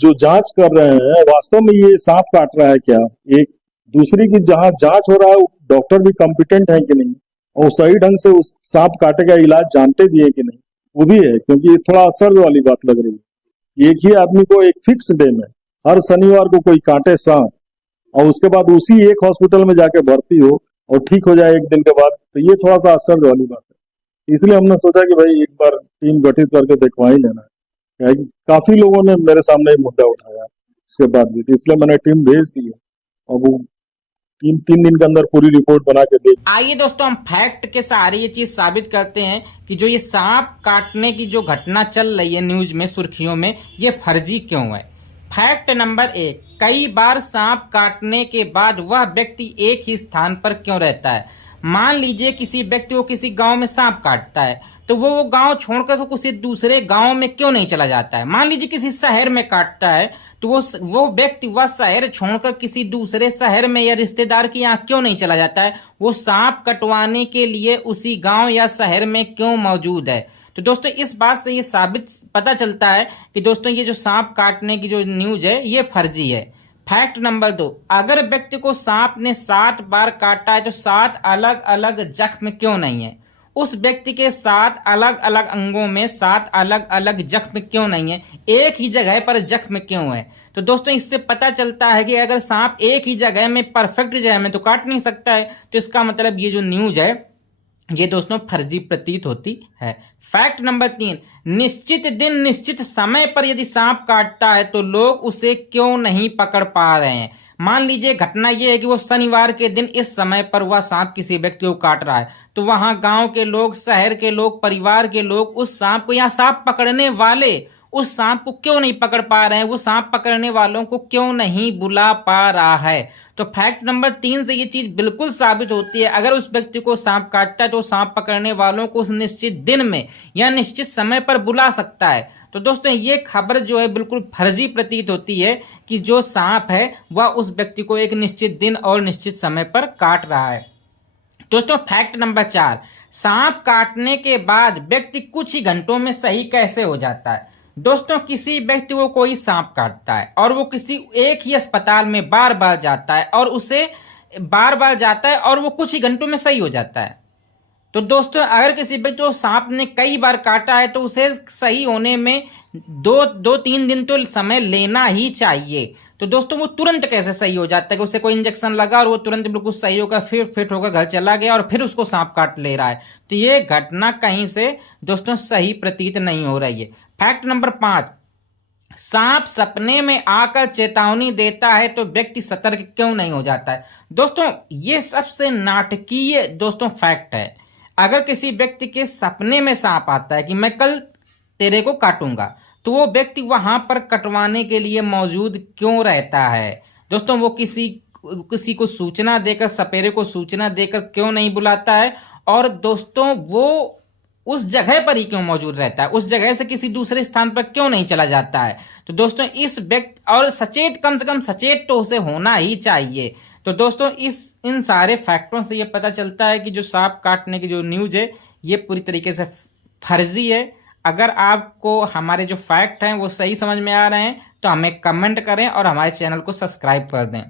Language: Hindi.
जो जांच कर रहे हैं वास्तव में ये सांप काट रहा है क्या, एक दूसरी की जहाँ जांच हो रहा है डॉक्टर भी कॉम्पिटेंट है कि नहीं, और सही ढंग से उस सांप काटे का इलाज जानते भी है कि नहीं, वो भी है। क्योंकि ये थोड़ा असर वाली बात लग रही है। एक ही आदमी को एक फिक्स डे में हर शनिवार को कोई काटे सांप और उसके बाद उसी एक हॉस्पिटल में जाके भर्ती हो और ठीक हो जाए एक दिन के बाद, तो ये थोड़ा सा असर वाली बात है। इसलिए हमने सोचा कि भाई एक बार टीम गठित करके देखवा ही लेना है। काफी लोगों ने मेरे सामने ये मुद्दा उठाया इसके बाद भी, तो इसलिए मैंने टीम भेज दी है और वो टीम 3 दिन के अंदर पूरी रिपोर्ट बना के दे। आइए दोस्तों, हम फैक्ट के सहारे ये चीज साबित करते हैं कि जो ये सांप काटने की जो घटना चल रही है न्यूज में, सुर्खियों में, ये फर्जी क्यों है। फैक्ट नंबर 1, कई बार सांप काटने के बाद वह व्यक्ति एक ही स्थान पर क्यों रहता है। मान लीजिए किसी व्यक्ति को किसी गांव में सांप काटता है, तो वो गांव छोड़कर तो किसी दूसरे गांव में क्यों नहीं चला जाता है। मान लीजिए किसी शहर में काटता है, तो वो व्यक्ति वह शहर छोड़कर किसी दूसरे शहर में या रिश्तेदार के यहाँ क्यों नहीं चला जाता है। वो सांप कटवाने के लिए उसी गांव या शहर में क्यों मौजूद है। तो दोस्तों इस बात से ये साबित पता चलता है कि दोस्तों ये जो सांप काटने की जो न्यूज है ये फर्जी है। फैक्ट नंबर 2, अगर व्यक्ति को सांप ने 7 बार काटा है तो 7 अलग अलग जख्म क्यों नहीं है। उस व्यक्ति के 7 अलग अलग अंगों में 7 अलग अलग जख्म क्यों नहीं है, एक ही जगह पर जख्म क्यों है। तो दोस्तों इससे पता चलता है कि अगर सांप एक ही जगह में परफेक्ट जगह में तो काट नहीं सकता है, तो इसका मतलब ये जो न्यूज है ये दोस्तों फर्जी प्रतीत होती है। फैक्ट नंबर 3, निश्चित दिन निश्चित समय पर यदि सांप काटता है तो लोग उसे क्यों नहीं पकड़ पा रहे हैं। मान लीजिए घटना यह है कि वो शनिवार के दिन इस समय पर वह सांप किसी व्यक्ति को काट रहा है, तो वहां गांव के लोग, शहर के लोग, परिवार के लोग उस सांप को या सांप पकड़ने वाले उस सांप को क्यों नहीं पकड़ पा रहे हैं, वो सांप पकड़ने वालों को क्यों नहीं बुला पा रहा है। तो फैक्ट नंबर 3 से ये चीज बिल्कुल साबित होती है, अगर उस व्यक्ति को सांप काटता है तो सांप पकड़ने वालों को उस निश्चित दिन में या निश्चित समय पर बुला सकता है। तो दोस्तों ये खबर जो है बिल्कुल फर्जी प्रतीत होती है कि जो सांप है वह उस व्यक्ति को एक निश्चित दिन और निश्चित समय पर काट रहा है। दोस्तों फैक्ट नंबर 4, सांप काटने के बाद व्यक्ति कुछ ही घंटों में सही कैसे हो जाता है। दोस्तों किसी व्यक्ति को कोई सांप काटता है और वो किसी एक ही अस्पताल में बार बार जाता है और वो कुछ ही घंटों में सही हो जाता है। तो दोस्तों अगर किसी व्यक्ति को सांप ने कई बार काटा है तो उसे सही होने में 2-3 दिन तो समय लेना ही चाहिए। तो दोस्तों वो तुरंत कैसे सही हो जाता है कि उसे कोई इंजेक्शन लगा और वो तुरंत बिल्कुल सही होकर फिर फिट होकर घर चला गया और फिर उसको सांप काट ले रहा है। तो ये घटना कहीं से दोस्तों सही प्रतीत नहीं हो रही है। फैक्ट नंबर 5, सांप सपने में आकर चेतावनी देता है तो व्यक्ति सतर्क क्यों नहीं हो जाता है। दोस्तों ये सबसे नाटकीय दोस्तों फैक्ट है। अगर किसी व्यक्ति के सपने में सांप आता है कि मैं कल तेरे को काटूंगा, तो वो व्यक्ति वहां पर कटवाने के लिए मौजूद क्यों रहता है। दोस्तों वो किसी को सूचना देकर, सपेरे को सूचना देकर क्यों नहीं बुलाता है, और दोस्तों वो उस जगह पर ही क्यों मौजूद रहता है, उस जगह से किसी दूसरे स्थान पर क्यों नहीं चला जाता है। तो दोस्तों इस व्यक्ति और सचेत, कम से कम सचेत तो उसे होना ही चाहिए। तो दोस्तों इन सारे फैक्टरों से ये पता चलता है कि जो सांप काटने की जो न्यूज है ये पूरी तरीके से फर्जी है। अगर आपको हमारे जो फैक्ट हैं वो सही समझ में आ रहे हैं तो हमें कमेंट करें और हमारे चैनल को सब्सक्राइब कर दें।